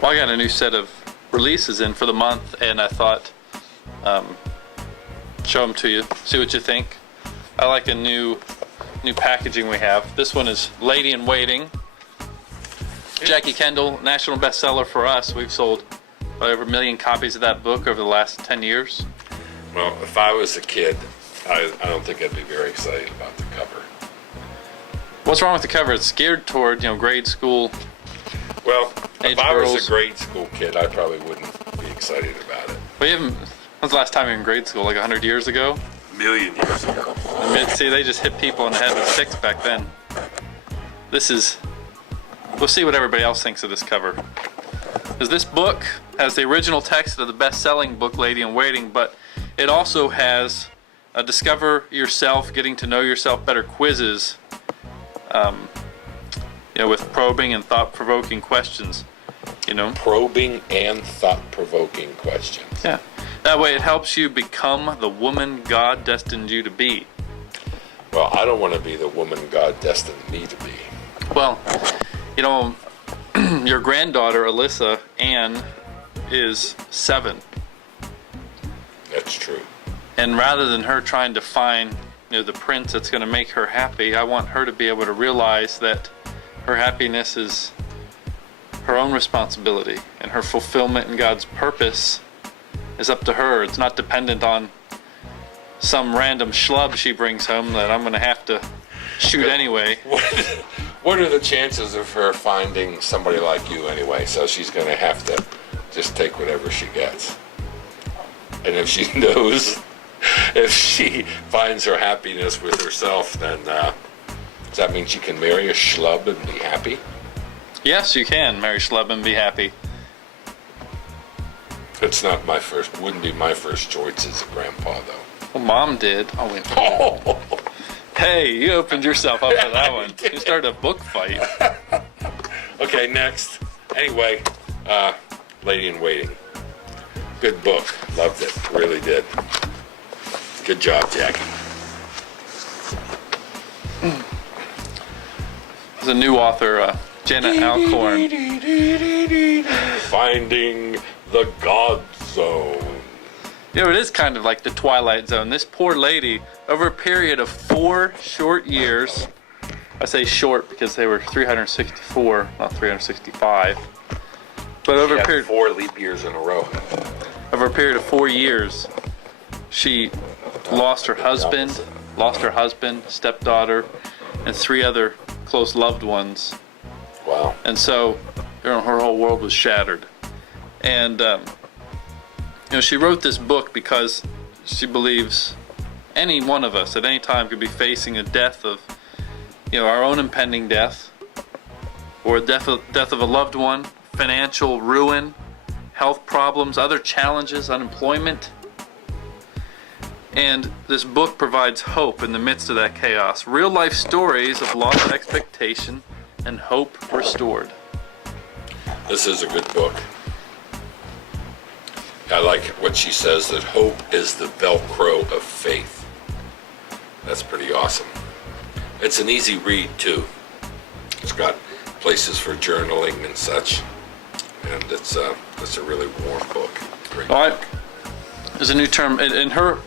Well, I got a new set of releases in for the month, and I thought, show them to you, see what you think. I like the new packaging we have. This one is Lady in Waiting. Jackie Kendall, national bestseller for us. We've sold over 1 million copies of that book over the last 10 years. Well, if I was a kid, I don't think I'd be very excited about the cover. What's wrong with the cover? It's geared toward, grade school. Well, Age if I was girls. a grade school kid, I probably wouldn't be excited about it. We haven't. When's the last time you were in grade school? Like 100 years ago? A million years ago. See, they just hit people in the head with sticks back then. This is. We'll see what everybody else thinks of this cover. Because this book has the original text of the best-selling book, Lady in Waiting, but it also has a Discover Yourself, Getting to Know Yourself Better quizzes, with probing and thought-provoking questions. Probing and thought-provoking questions. Yeah. That way it helps you become the woman God destined you to be. Well, I don't want to be the woman God destined me to be. Well, your granddaughter, Alyssa Ann, is 7. That's true. And rather than her trying to find, the prince that's going to make her happy, I want her to be able to realize that her happiness is her own responsibility, and her fulfillment in God's purpose is up to her. It's not dependent on some random schlub she brings home that I'm going to have to shoot anyway. What are the chances of her finding somebody like you anyway? So she's going to have to just take whatever she gets. And if she knows, if she finds her happiness with herself, then does that mean she can marry a schlub and be happy? Yes, you can marry schlub and be happy. It's not wouldn't be my first choice as a grandpa, though. Well, Mom did. Oh, wait. Hey, you opened yourself up for that one. You started a book fight. Okay, next. Anyway, Lady in Waiting. Good book. Loved it. Really did. Good job, Jackie. There's a new author, Jenna Alcorn. Finding the God Zone. It is kind of like the Twilight Zone. This poor lady, over a period of 4 short years, I say short because they were 364, not 365, but over a period 4 leap years in a row. Over a period of 4 years, she lost her husband, stepdaughter, and 3 other close loved ones. Wow. And so, her whole world was shattered. And she wrote this book because she believes any one of us at any time could be facing a death of, our own impending death, or death of a loved one, financial ruin, health problems, other challenges, unemployment. And this book provides hope in the midst of that chaos. Real life stories of lost expectation and hope restored. This is a good book. I like what she says, that hope is the Velcro of faith. That's pretty awesome. It's an easy read, too. It's got places for journaling and such. And it's a really warm book. Great book. There's a new term in her,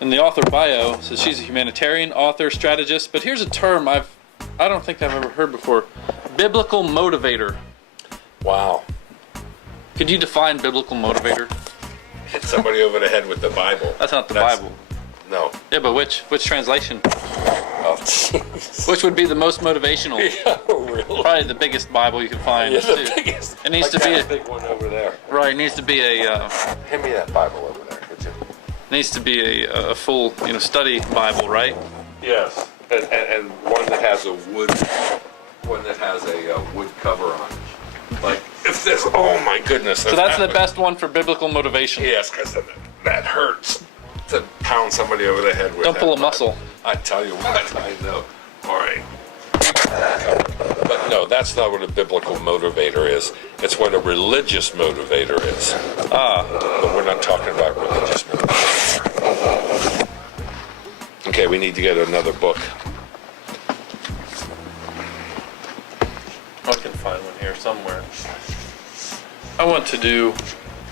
in the author bio, it says she's a humanitarian, author, strategist. But here's a term I don't think I've ever heard before. Biblical motivator. Wow. Could you define biblical motivator? Hit somebody over the head with the Bible. That's not the Bible. No. Yeah, but which translation? Oh, jeez. Which would be the most motivational? Yeah, really? Probably the biggest Bible you can find. Yeah, the biggest. It needs to be a big one over there. right. It needs to be a. Hand me that Bible over there, could you? Needs to be a full study Bible, right? Yes, and one that has a wood cover on it. Like if this, oh my goodness. So that's the best one for biblical motivation. Yes, because that hurts to pound somebody over the head with. Don't pull a Bible. muscle. I tell you what, I know. All right. But no, that's not what a biblical motivator is. It's what a religious motivator is. But we're not talking about religious motivators. Okay, we need to get another book. I can find one here somewhere. I want to do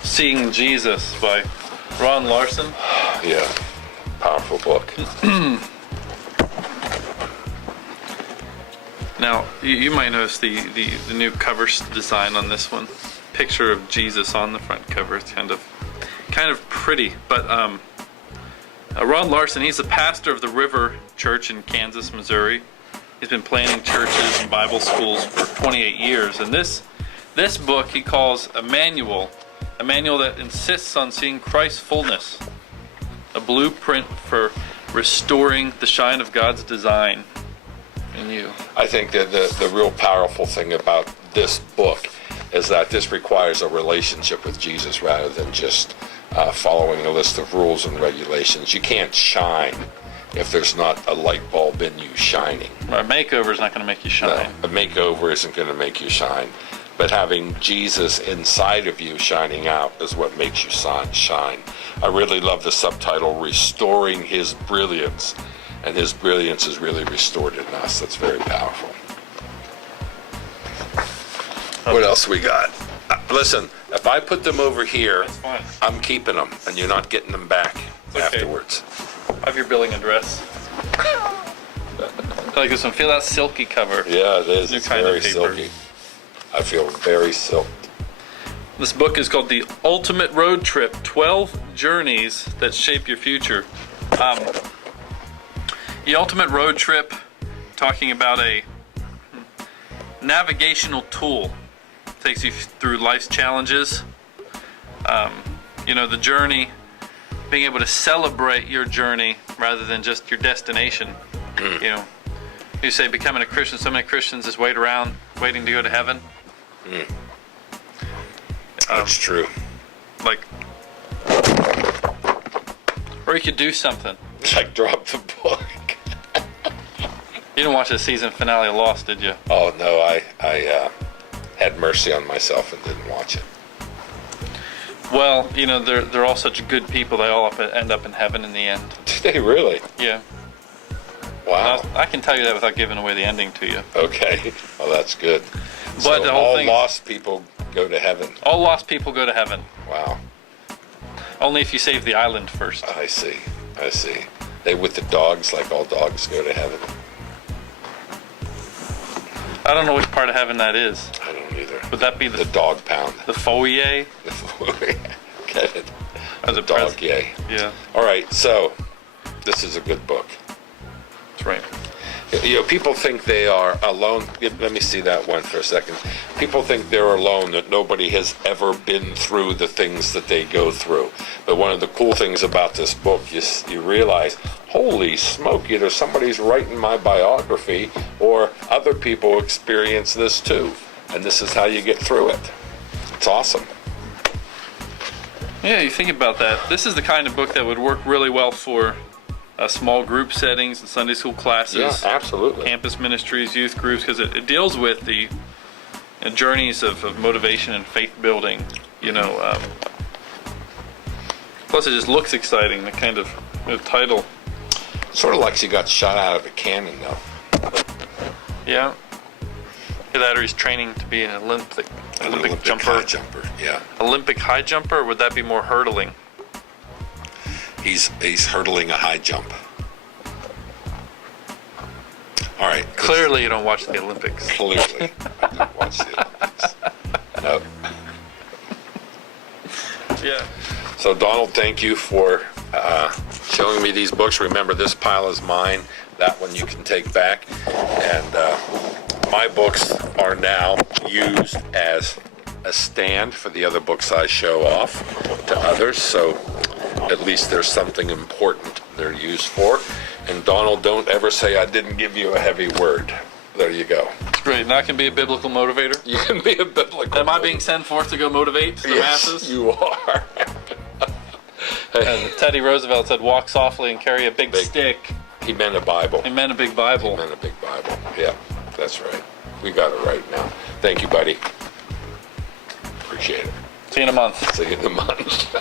Seeing Jesus by Ron Larson. Yeah, powerful book. Now, you might notice the new cover design on this one. Picture of Jesus on the front cover. It's kind of pretty. But Ron Larson, he's the pastor of the River Church in Kansas, Missouri. He's been planting churches and Bible schools for 28 years. And this book he calls a manual that insists on seeing Christ's fullness, a blueprint for restoring the shine of God's design in you. I think that the real powerful thing about this book is that this requires a relationship with Jesus rather than just following a list of rules and regulations. You can't shine if there's not a light bulb in you shining. A makeover is not going to make you shine. No, a makeover isn't going to make you shine. But having Jesus inside of you shining out is what makes you shine. I really love the subtitle, Restoring His Brilliance. And His brilliance is really restored in us. That's very powerful. What else we got? Listen, if I put them over here, That's fine. I'm keeping them, and you're not getting them back Okay. afterwards. I have your billing address. I like this one. Feel that silky cover. Yeah, it is. New It's kind very of paper. silky. I feel very silked. This book is called The Ultimate Road Trip, 12 Journeys That Shape Your Future. The Ultimate Road Trip, talking about a navigational tool. Takes you through life's challenges. The journey, being able to celebrate your journey rather than just your destination. You say becoming a Christian, so many Christians just wait around waiting to go to heaven. That's true. Or you could do something. Like drop the book. You didn't watch the season finale of Lost, did you? Oh no, I had mercy on myself and didn't watch it. Well, they're all such good people. They all end up in heaven in the end. Did they really? Yeah. Wow. I can tell you that without giving away the ending to you. Okay. Well, that's good. But So the whole all thing, lost people go to heaven. all lost people go to heaven. Wow. Only if you save the island first. I see. They with the dogs, like all dogs go to heaven. I don't know which part of heaven that is. I don't either. Would that be The dog pound. the foyer? Get it? As The a dog pres- yay. Yeah, All right, so this is a good book. that's right. People think they are alone. Let me see that one for a second. People think they're alone, that nobody has ever been through the things that they go through. But one of the cool things about this book, you realize, holy smoke, either somebody's writing my biography or other people experience this too. And this is how you get through it. It's awesome. Yeah, you think about that. This is the kind of book that would work really well for small group settings and Sunday school classes. Yeah, absolutely. Campus ministries, youth groups, because it deals with the journeys of motivation and faith building. Plus, it just looks exciting. The kind of title. Sort of like she got shot out of a cannon, though. Yeah. Either that or he's training to be an Olympic jumper. High jumper, yeah. Olympic high jumper, or would that be more hurdling? He's hurdling a high jump. All right. Clearly, you don't watch the Olympics. Clearly, I don't watch the Olympics. Nope. Yeah. So Donald, thank you for showing me these books. Remember, this pile is mine. That one you can take back. And my books are now used as a stand for the other books I show off to others. So at least there's something important they're used for. And Donald, don't ever say I didn't give you a heavy word. There you go. It's great. Now I can be a biblical motivator. You can be a biblical. Am I being sent forth to go motivate the Yes, masses? you are. And Teddy Roosevelt said, walk softly and carry a big stick. He meant a Bible. He meant a big Bible. He meant a big Bible. Yeah, that's right. We got it right now. Thank you, buddy. Appreciate it. See you in a month. See you in a month.